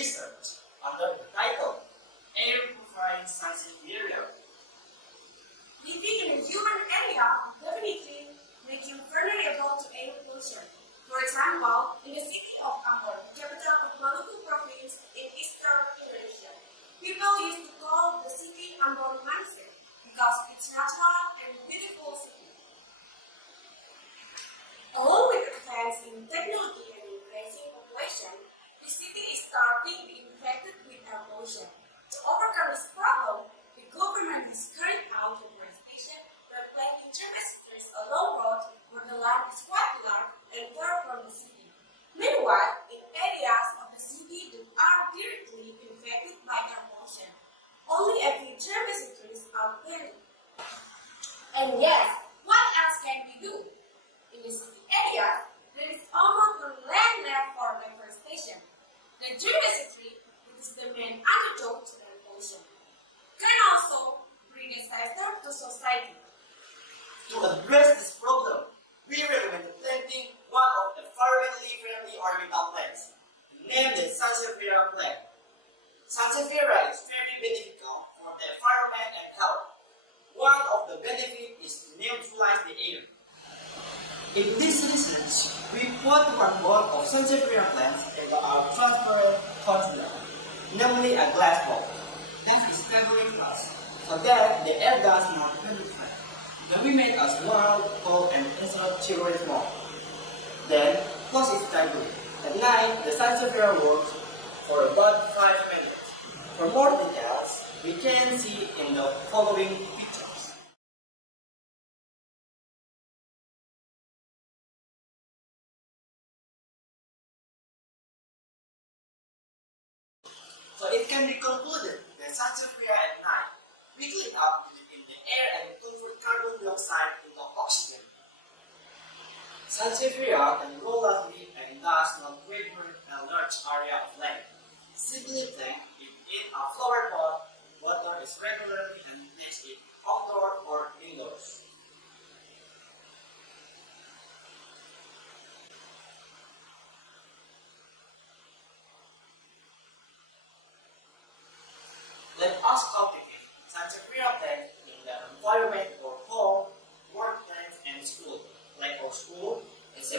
research under the title Air Purifying Sansevieria. Living in a human area definitely make you vulnerable to air pollution. For example, in the city of Ambon, capital of Maluku province in eastern Indonesia, people used to call the city Ambon Manisir because it's natural and beautiful city. Along with advance in technology and increasing population, the city is starting to be infected with air pollution. To overcome this problem, the government has carried out deforestation by planting trees along roads where the land is quite large and far from the city. Meanwhile, in areas of the city that are directly infected by air pollution, only a few trees are planted. And yes, what else can we do? In the city area, there is almost no land left for deforestation. The tree, which is the main antidote to air pollution, can also bring a disaster to society. To address this problem, we recommend planting one of the environmentally friendly ornamental plants, named the Sansevieria plant. Sansevieria is very beneficial for the environment and health. One of the benefits is to neutralize the air. In this research, we put one ball of Sansevieria plants into a transparent container, namely a glass ball. That is very glass, so that the air does not penetrate. Then we make a small hole and insert children small. Then close it tightly. At night, the Sansevieria works for about 5 minutes. For more details, we can see in the following pictures. So it can be concluded that Sansevieria at night we clean up in the air and convert carbon dioxide into oxygen. Sansevieria can grow largely and thus not require a large area of land. Simply think if in a flower pot, water is regularly and placed it outdoor or indoors. Let us cultivate Sansevieria plant in the environment or home, workplace, and school. Like our school, it's a